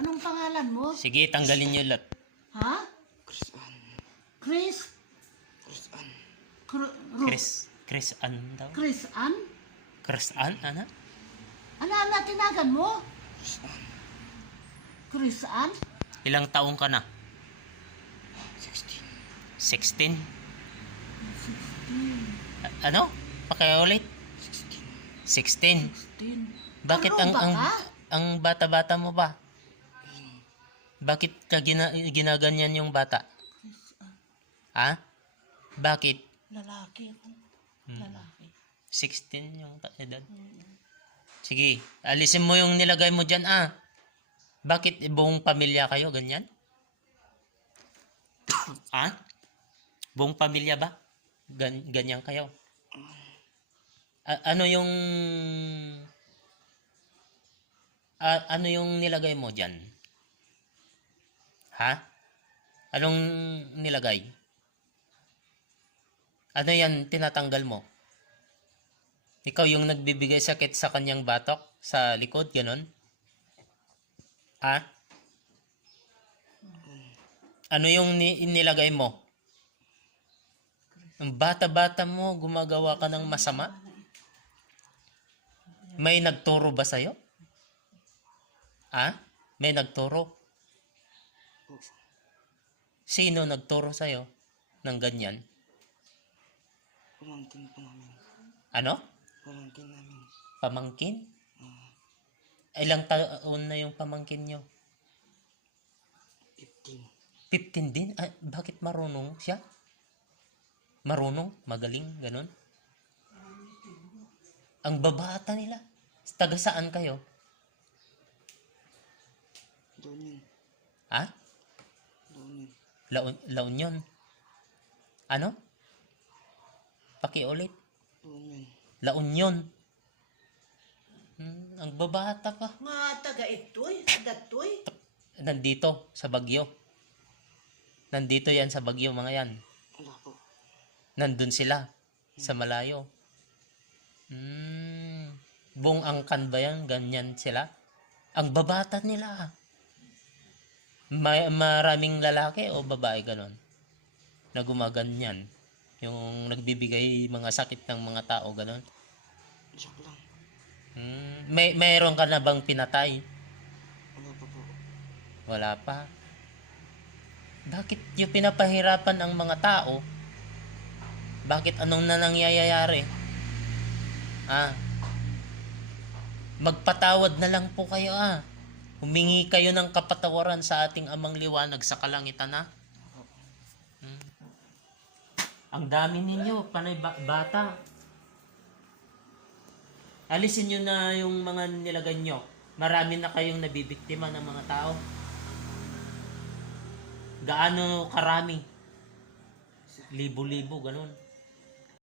Anong pangalan mo? Sige, tanggalin niyo lahat. Ha? Krisan. Chris? Krisan. Chris Ann daw. Chris Ann? Chris Ann, ano? Ano na tinagan mo? Krisan. Chris Ann? Ilang taong ka na? 16. 16? Ano? Pakiulit? 16. 16? Bakit Ano ba ka? ang bata-bata mo ba? Bakit ka ginaganyan yung bata? Ha? Bakit? Lalaki ako. Lalaki. 16 yung edad. Sige, alisin mo yung nilagay mo dyan, ah. Bakit buong pamilya kayo, ganyan? Ha? Buong pamilya ba? Ganyan kayo? Ano yung... ano yung nilagay mo dyan? Ha? Anong nilagay? Ano yan tinatanggal mo? Ikaw yung nagbibigay sakit sa kanyang batok? Sa likod, ganon? Ha? Ano yung nilagay mo? Ang bata-bata mo, gumagawa ka ng masama? May nagturo ba sa'yo? Ha? May nagturo? Sino nagturo sa'yo ng ganyan? Pamangkin po namin. Ano? Pamangkin namin. Pamangkin? Ilang taon na yung pamangkin nyo? 15. 15 din? Ah, bakit marunong siya? Marunong? Magaling? Ganon? Ang babata nila. Taga saan kayo? Doon yun. Ha? Doon yun. La Union? Ano? Pakiulit. Doon yun. La Union. Ang babata pa. Nga taga ito'y, dato'y. Nandito, sa Bagyo. Nandito yan sa Bagyo, mga yan. Wala po. Nandun sila. Sa malayo. Buong angkan ba yan? Ganyan sila? Ang babata nila. Maraming lalaki o babae ganon? Na gumaganyan. Yung nagbibigay mga sakit ng mga tao ganon. Siya lang. Mayroon ka na bang pinatay? Wala pa po. Wala pa. Bakit yung pinapahirapan ang mga tao? Bakit anong nangyayari? Magpatawad na lang po kayo, Humingi kayo ng kapatawaran sa ating amang liwanag sa kalangitan, Ang dami ninyo, panay bata. Alisin nyo na yung mga nilagay nyo. Marami na kayong nabibiktima ng mga tao. Gaano karami? Libo-libo, ganun.